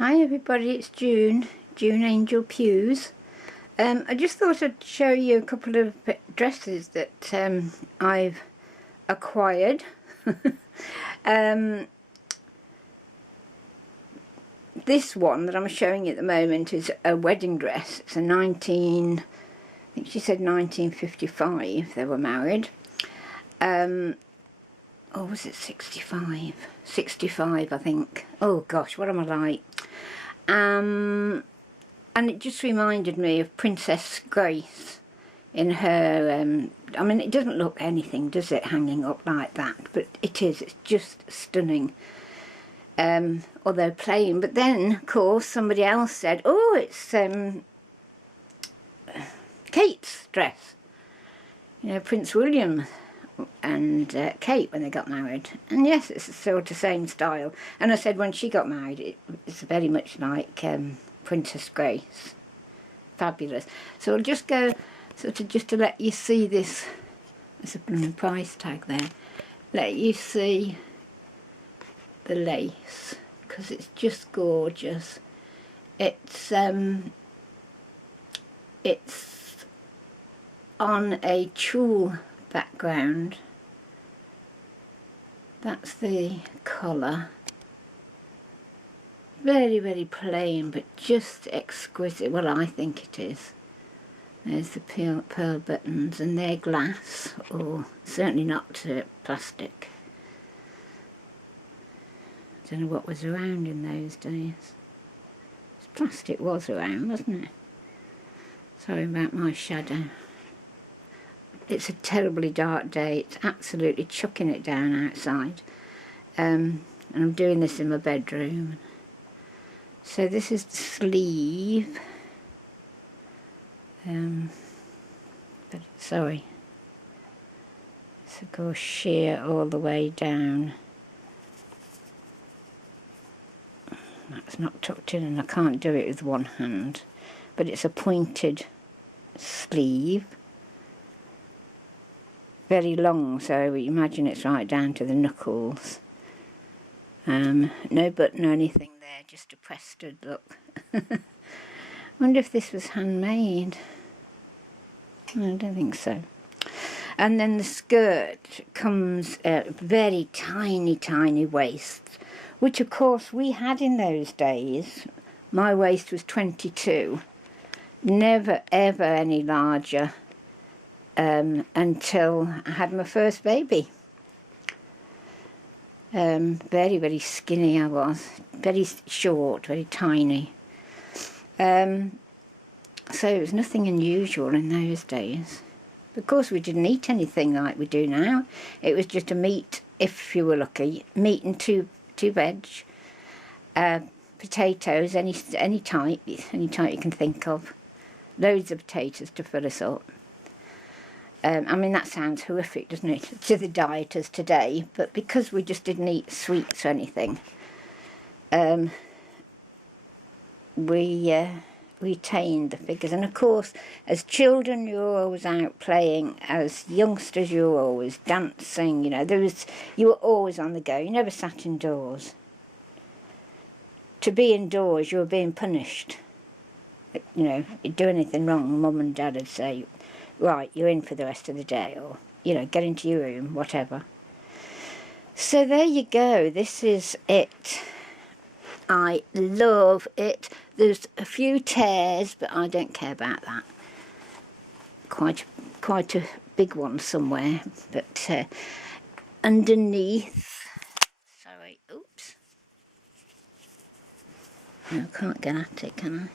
Hi everybody, it's June Angel Pews. I just thought I'd show you a couple of dresses that I've acquired. This one that I'm showing you at the moment is a wedding dress. It's a I think she said 1955 they were married. Or was it 65? 65 I think. Oh gosh, what am I like? And it just reminded me of Princess Grace in her, I mean it doesn't look anything, does it, hanging up like that, but it's just stunning. Although plain, but then of course somebody else said, oh, it's Kate's dress, you know, Prince William and Kate when they got married, and yes, it's sort of same style. And I said when she got married it's very much like Princess Grace. Fabulous. So I'll just go sort of just to let you see this. There's a price tag there. Let you see the lace because it's just gorgeous. It's on a tulle background. That's the colour. Very, very plain, but just exquisite. Well, I think it is. There's the pearl buttons, and they're glass, or certainly not plastic. I don't know what was around in those days. Plastic was around, wasn't it? Sorry about my shadow. It's a terribly dark day. It's absolutely chucking it down outside. And I'm doing this in my bedroom. So this is the sleeve. But sorry. It's of course sheer all the way down. That's not tucked in and I can't do it with one hand. But it's a pointed sleeve. Very long, so you imagine it's right down to the knuckles. No button or anything there, just a pressed stud look. Wonder if this was handmade. I don't think so. And then the skirt comes very tiny waist, which of course we had in those days. My waist was 22. Never ever any larger. Until I had my first baby. Very, very skinny I was. Very short, very tiny. So it was nothing unusual in those days. Of course we didn't eat anything like we do now. It was just a meat, if you were lucky, meat and two veg. Potatoes, any type you can think of. Loads of potatoes to fill us up. I mean, that sounds horrific, doesn't it, to the dieters today, but because we just didn't eat sweets or anything, we retained the figures. And of course, as children, you were always out playing. As youngsters, you were always dancing. You know, you were always on the go. You never sat indoors. To be indoors, you were being punished. You know, you'd do anything wrong, Mum and Dad would say, right, you're in for the rest of the day, or, you know, get into your room, whatever. So there you go, this is it. I love it. There's a few tears, but I don't care about that. Quite a big one somewhere, but underneath, sorry, oops. No, I can't get at it, can I?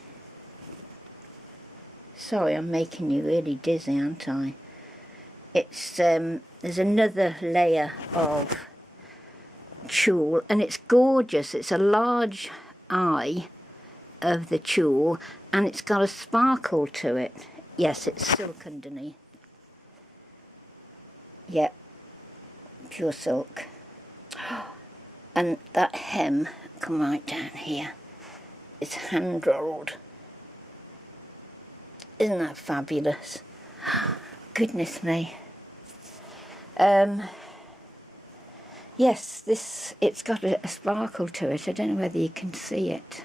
Sorry, I'm making you really dizzy, aren't I? It's there's another layer of tulle, and it's gorgeous. It's a large eye of the tulle, and it's got a sparkle to it. Yes, it's silk underneath. Yep, pure silk. And that hem, come right down here, it's hand rolled. Isn't that fabulous? Goodness me. Yes, it's got a sparkle to it. I don't know whether you can see it.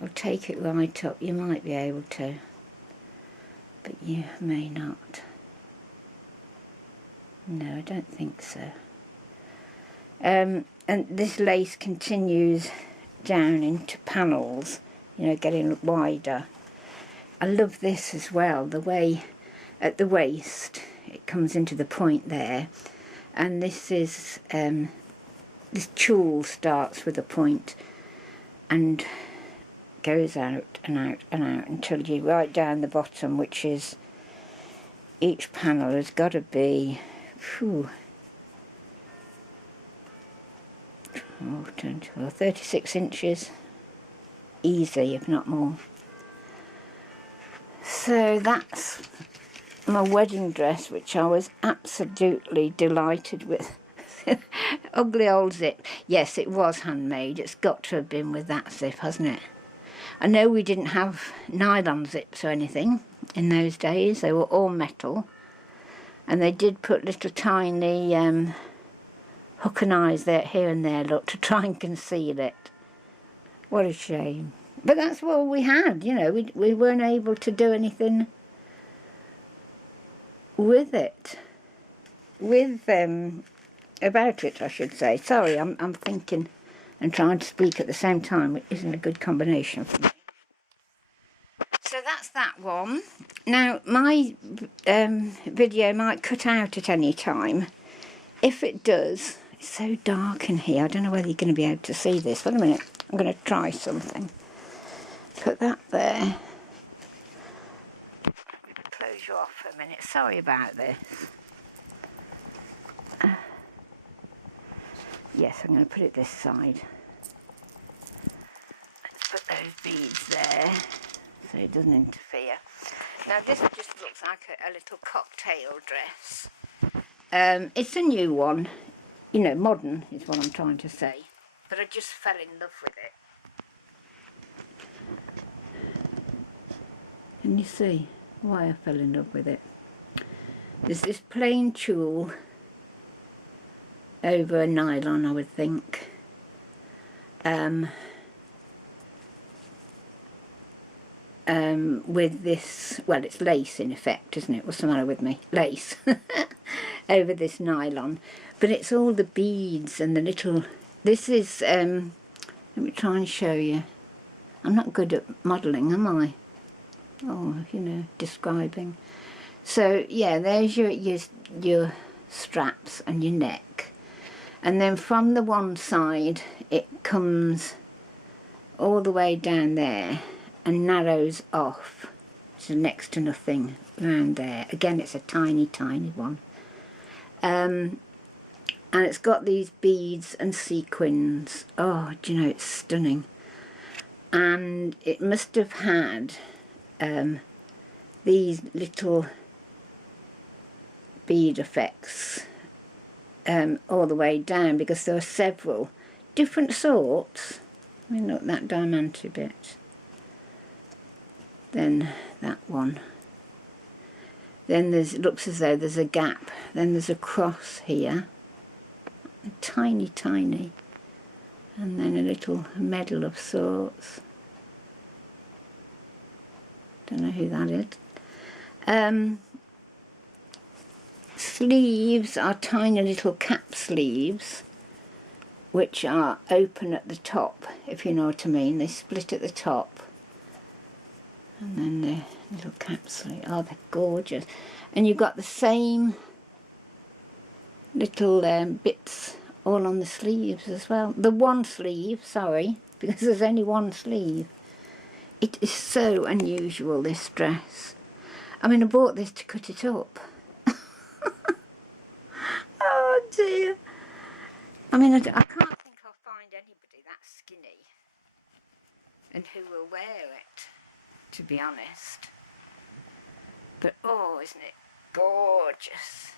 I'll take it right up. You might be able to, but you may not. No, I don't think so. And this lace continues down into panels, you know, getting wider. I love this as well, the way at the waist it comes into the point there, and this is this tulle starts with a point and goes out and out and out until you right down the bottom, which is, each panel has got to be 36 inches, easy if not more. So that's my wedding dress, which I was absolutely delighted with. Ugly old zip. Yes, it was handmade. It's got to have been with that zip, hasn't it? I know we didn't have nylon zips or anything in those days. They were all metal. And they did put little tiny hook and eyes there, here and there, look, to try and conceal it. What a shame. But that's all we had, you know. We weren't able to do anything with it. About it, I should say. Sorry, I'm thinking and trying to speak at the same time, which isn't a good combination for me. So that's that one. Now, my video might cut out at any time. If it does, it's so dark in here. I don't know whether you're going to be able to see this. Wait a minute. I'm going to try something. Put that there. Close you off for a minute. Sorry about this. Yes, I'm going to put it this side. Let's put those beads there so it doesn't interfere. Now this just looks like a little cocktail dress. It's a new one. You know, modern is what I'm trying to say. But I just fell in love with it. Can you see why I fell in love with it? There's this plain tulle over nylon, I would think. With this, well, it's lace in effect, isn't it? What's the matter with me? Lace over this nylon. But it's all the beads and the little... This is, let me try and show you. I'm not good at modelling, am I? Oh, you know, describing. So, yeah, there's your straps and your neck. And then from the one side, it comes all the way down there and narrows off to next to nothing around there. Again, it's a tiny, tiny one. And it's got these beads and sequins. Oh, do you know, it's stunning. And it must have had these little bead effects all the way down, because there are several different sorts. I mean, look, that diamante bit. Then that one. Then there's, it looks as though there's a gap. Then there's a cross here. A tiny, tiny. And then a little medal of sorts. Don't know who that is. Sleeves are tiny little cap sleeves, which are open at the top, if you know what I mean. They split at the top. And then the little cap sleeve. Oh, they're gorgeous. And you've got the same little bits all on the sleeves as well. The one sleeve, sorry, because there's only one sleeve. It is so unusual, this dress. I mean, I bought this to cut it up. Oh dear. I mean, I can't think I'll find anybody that skinny and who will wear it, to be honest. But oh, isn't it gorgeous?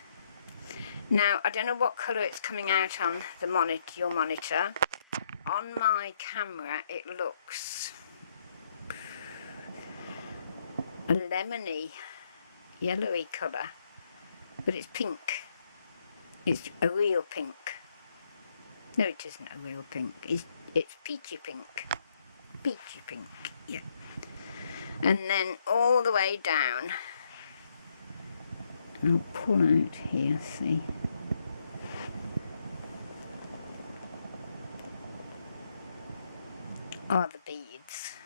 Now, I don't know what colour it's coming out on the monitor, your monitor. On my camera, it looks a lemony, yellowy colour, but it's pink. It's a real pink. No, it isn't a real pink. It's peachy pink. peachy pink, yeah. And then all the way down, and I'll pull out here, see. Are the beads,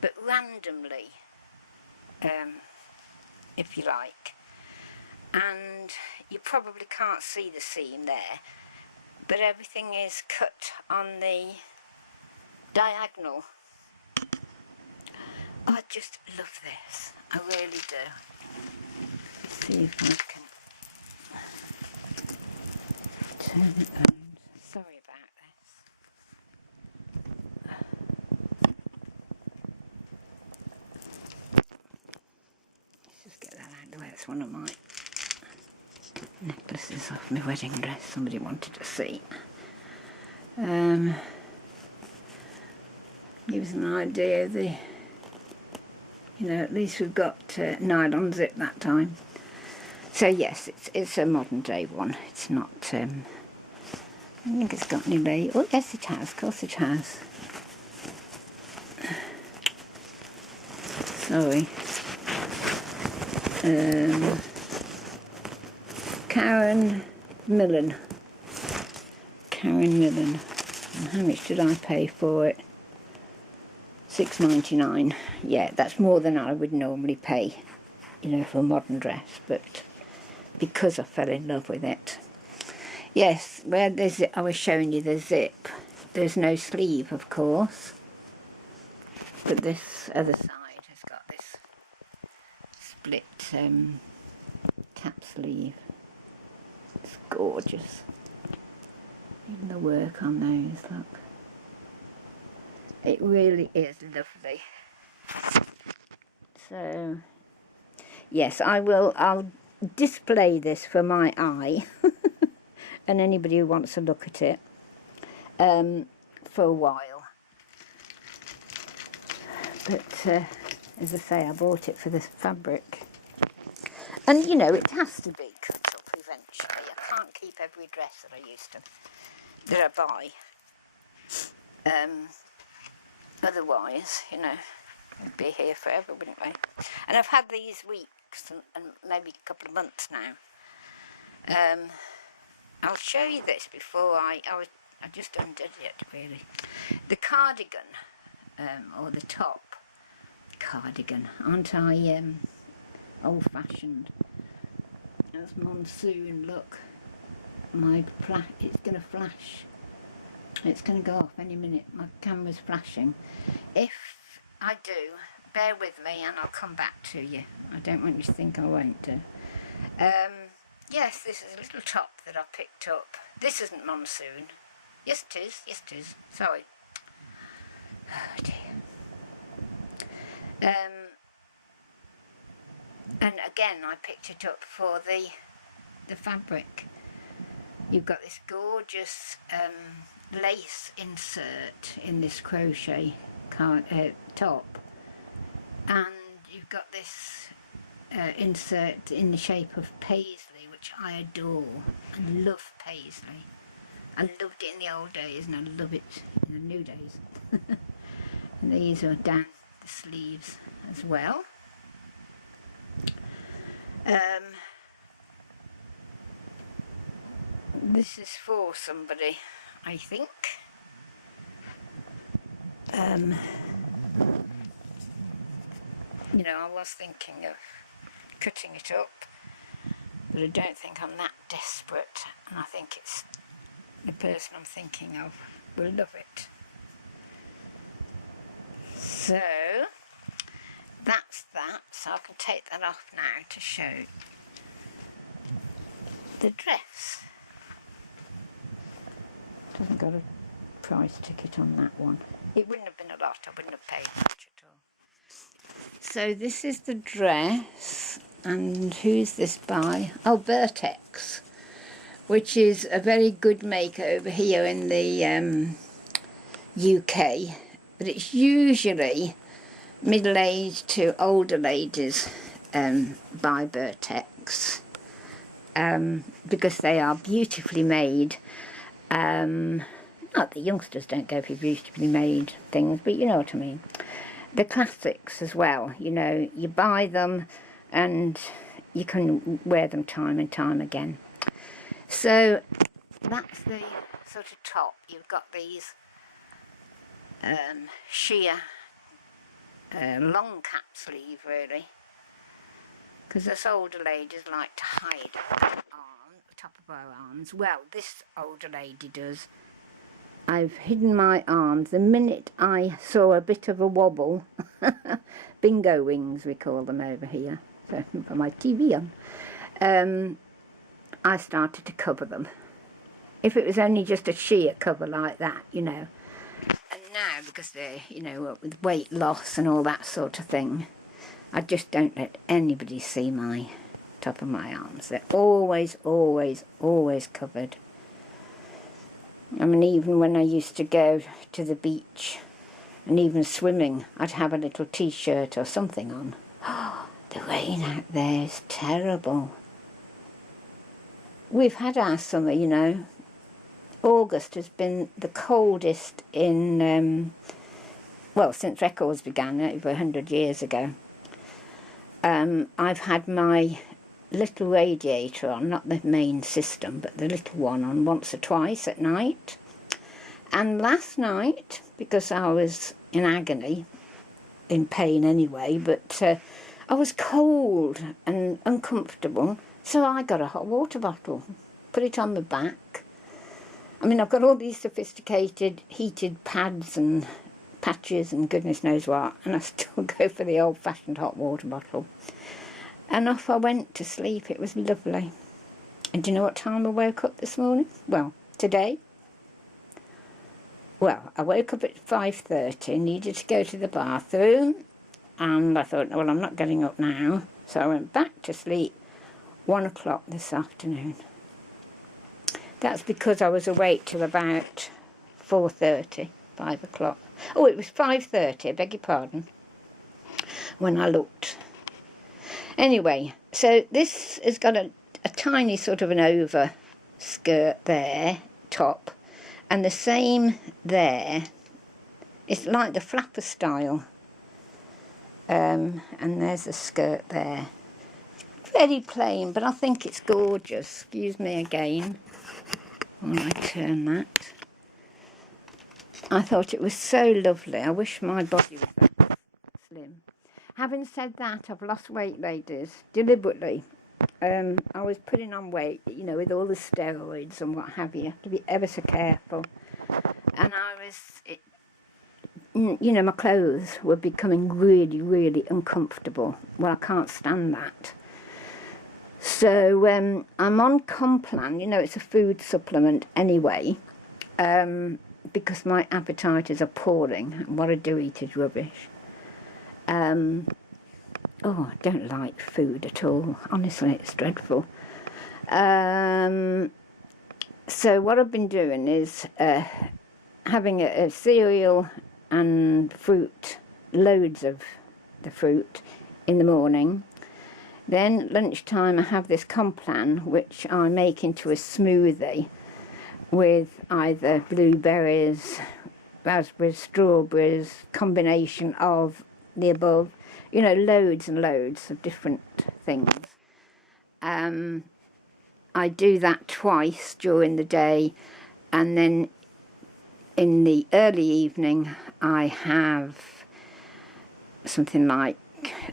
but randomly, if you like. And you probably can't see the seam there, but everything is cut on the diagonal. I just love this, I really do. Let's see if I can turn it around. Sorry about this. Let's just get that out of the way. That's one of my necklaces off my wedding dress somebody wanted to see. Gives an idea of the, at least we've got nylon zip that time. So yes, it's a modern day one. It's not, I don't think it's got any label. Oh yes it has, of course it has. Sorry. Karen Millen. And how much did I pay for it? £6.99. Yeah, that's more than I would normally pay, for a modern dress, but because I fell in love with it. Yes, where I was showing you the zip, there's no sleeve, of course, but this other side has got this split cap sleeve. It's gorgeous. Even the work on those, look. It really is lovely. So, yes, I'll display this for my eye and anybody who wants to look at it for a while. But, as I say, I bought it for this fabric. And, it has to be cut up eventually. I can't keep every dress that I used to, that I buy. Otherwise, we'd be here forever, wouldn't we? And I've had these weeks and maybe a couple of months now. I'll show you this before I just undid it, really. The cardigan, or the top cardigan, aren't I old-fashioned? That's monsoon, look. It's going to flash. It's going to go off any minute. My camera's flashing. If I do, bear with me and I'll come back to you. I don't want you to think I won't do. Yes, this is a little top that I picked up. This isn't monsoon. Yes it is, yes it is. Sorry. Oh dear. And again I picked it up for the fabric. You've got this gorgeous lace insert in this crochet top, and you've got this insert in the shape of paisley, which I adore. I love paisley. I loved it in the old days and I love it in the new days. And these are down the sleeves as well. This is for somebody, I think. I was thinking of cutting it up, but I don't think I'm that desperate, and I think it's the person I'm thinking of will love it. So that's that. So I can take that off now to show the dress. Hasn't got a price ticket on that one. It wouldn't have been a lot. I wouldn't have paid much at all. So this is the dress, and who's this by? Oh, Vertex, which is a very good maker over here in the UK, but it's usually middle-aged to older ladies by Vertex, because they are beautifully made. Not that youngsters don't go for beautifully made things, but you know what I mean. The classics as well, you know, you buy them and you can wear them time and time again. So that's the sort of top. You've got these sheer long cap sleeve, really, because us older ladies like to hide the top of our arms. Well, this older lady does. I've hidden my arms the minute I saw a bit of a wobble. Bingo wings, we call them over here, so for my TV on. I started to cover them. If it was only just a sheer cover like that, you know. And now, because they're, you know, with weight loss and all that sort of thing, I just don't let anybody see my top of my arms. They're always, always, always covered. I mean, even when I used to go to the beach and even swimming, I'd have a little t-shirt or something on. The rain out there is terrible. We've had our summer, you know. August has been the coldest in, well, since records began over 100 years ago. I've had my little radiator on, not the main system, but the little one on once or twice at night. And last night, because I was in agony, in pain anyway, but I was cold and uncomfortable, so I got a hot water bottle, put it on my back. I mean, I've got all these sophisticated heated pads and patches and goodness knows what, and I still go for the old-fashioned hot water bottle. And off I went to sleep. It was lovely. And do you know what time I woke up this morning? Well, today. Well, I woke up at 5:30, needed to go to the bathroom, and I thought, well, I'm not getting up now. So I went back to sleep 1 o'clock this afternoon. That's because I was awake till about 4:30, 5 o'clock. Oh, it was 5:30, I beg your pardon, when I looked. Anyway, so this has got a tiny sort of an over skirt there, top, and the same there. It's like the flapper style. And there's the skirt there. Very plain, but I think it's gorgeous. Excuse me again when I turn that. I thought it was so lovely. I wish my body was that slim. Having said that, I've lost weight, ladies, deliberately. I was putting on weight, you know, with all the steroids and what have you. You have to be ever so careful. And you know, my clothes were becoming really, really uncomfortable. Well, I can't stand that. So I'm on Complan, you know, it's a food supplement anyway, because my appetite is appalling. What I do eat is rubbish. Oh, I don't like food at all. Honestly, it's dreadful. So what I've been doing is having a cereal and fruit, loads of the fruit in the morning. Then lunchtime I have this Complan, which I make into a smoothie with either blueberries, raspberries, strawberries, combination of the above, you know, loads and loads of different things. I do that twice during the day, and then in the early evening I have something like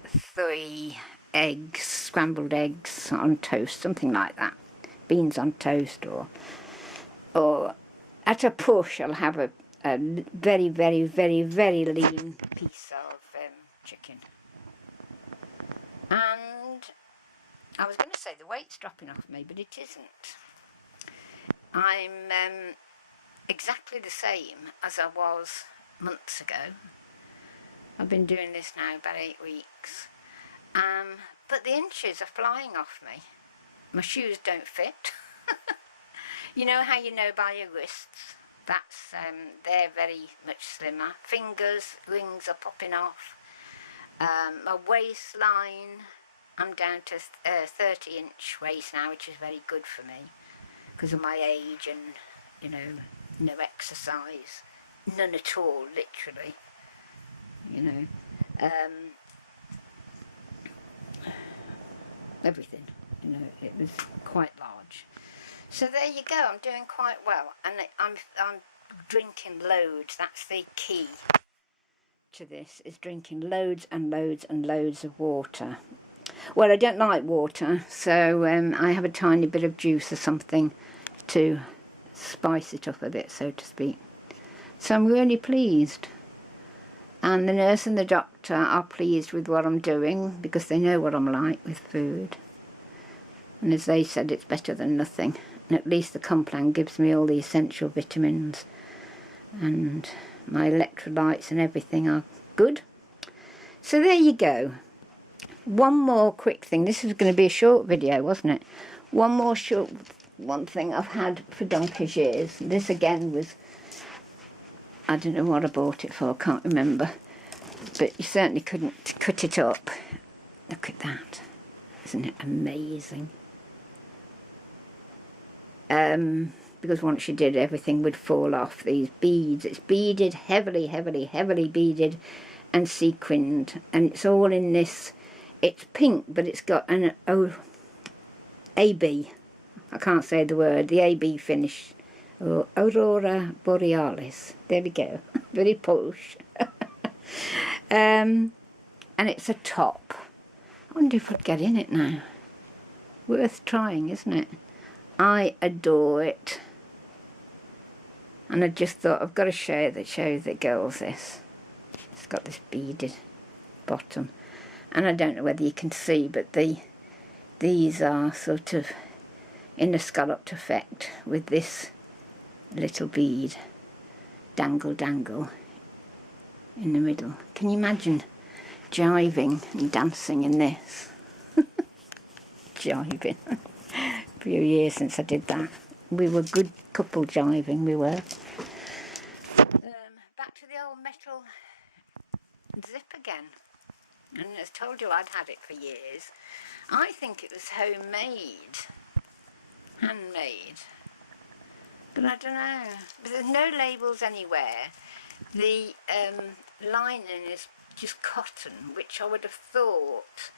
3 eggs, scrambled eggs on toast, something like that. Beans on toast, or at a push I'll have a very, very, very, very lean piece of chicken. And I was going to say the weight's dropping off me, but it isn't. I'm exactly the same as I was months ago. I've been doing this now about 8 weeks. But the inches are flying off me. My shoes don't fit. You know how you know by your wrists? That's they're very much slimmer. Fingers, rings are popping off. My waistline, I'm down to 30-inch waist now, which is very good for me because of my age and, you know, no exercise, none at all, literally, you know, everything, you know, it was quite large. So there you go, I'm doing quite well, and I'm drinking loads. That's the key to this, is drinking loads and loads and loads of water. Well, I don't like water, so I have a tiny bit of juice or something to spice it up a bit, so to speak. So I'm really pleased. And the nurse and the doctor are pleased with what I'm doing, because they know what I'm like with food. And as they said, it's better than nothing. And at least the Complan gives me all the essential vitamins, and my electrolytes and everything are good. So there you go. One more quick thing. This was going to be a short video, wasn't it? One thing I've had for donkey's years. This again was, I don't know what I bought it for, I can't remember. But you certainly couldn't cut it up. Look at that. Isn't it amazing? Because once you did, everything would fall off. These beads, it's beaded, heavily, heavily, heavily beaded and sequined, and it's all in this, it's pink, but it's got an AB, I can't say the word, the AB finish, or Aurora Borealis, there we go, very posh. And it's a top. I wonder if I'd get in it now. Worth trying, isn't it? I adore it, and I just thought I've got to show the girls this. It's got this beaded bottom, and I don't know whether you can see, but these are sort of in a scalloped effect with this little bead dangle in the middle. Can you imagine jiving and dancing in this? Jiving. A few years since I did that. We were a good couple jiving, we were. Back to the old metal zip again. And as told you, I'd had it for years. I think it was homemade, handmade, but I don't know. But there's no labels anywhere. The lining is just cotton, which I would have thought,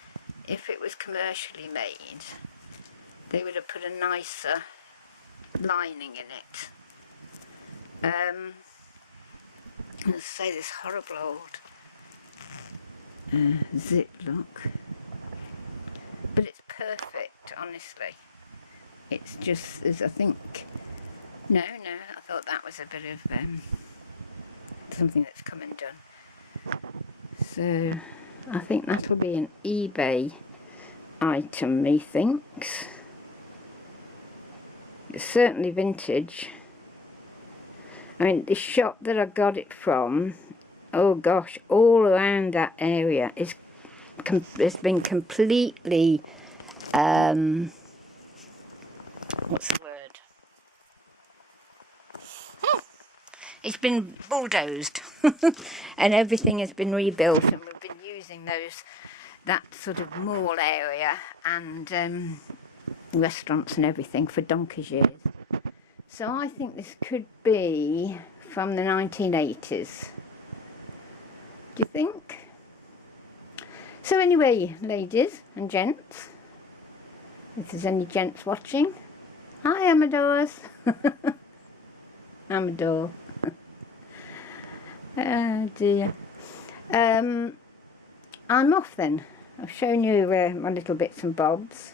if it was commercially made, they would have put a nicer lining in it. Let's say this horrible old zip look, but it's perfect, honestly. It's just, as I think, no, I thought that was a bit of something that's come and done. So I think that'll be an eBay item, methinks. It's certainly vintage. I mean, the shop that I got it from, oh gosh, all around that area it's been completely, what's the word? It's been bulldozed, and everything has been rebuilt, and we've been using that sort of mall area and restaurants and everything for donkey's years. So I think this could be from the 1980s. Do you think? So anyway, ladies and gents, if there's any gents watching, hi Amadors. Amador. Oh dear. I'm off then. I've shown you my little bits and bobs.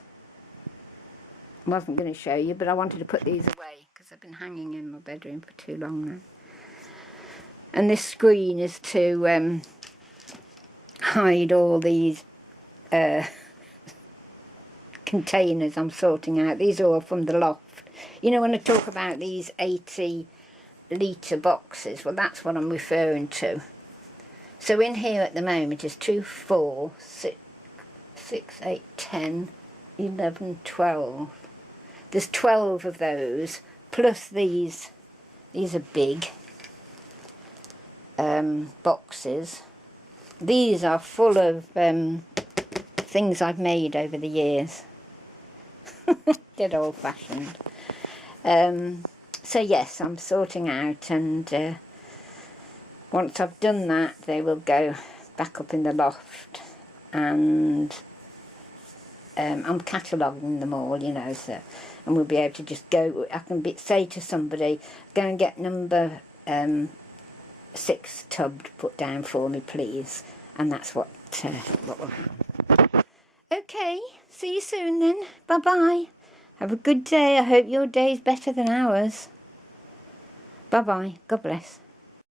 I wasn't going to show you, but I wanted to put these away because I've been hanging in my bedroom for too long now. And this screen is to hide all these containers I'm sorting out. These are all from the loft. You know, when I talk about these 80-litre boxes, well, that's what I'm referring to. So in here at the moment is 2, 4, 6, 8, 10, 11, 12. There's 12 of those, plus these are big boxes. These are full of things I've made over the years. Dead old fashioned. So So yes, I'm sorting out, and once I've done that, they will go back up in the loft, and I'm cataloguing them all, you know, so, and we'll be able to just go, I can say to somebody, go and get number 6 tub put down for me, please, and that's what will happen. Okay, see you soon then, bye-bye. Have a good day. I hope your day is better than ours. Bye-bye. God bless.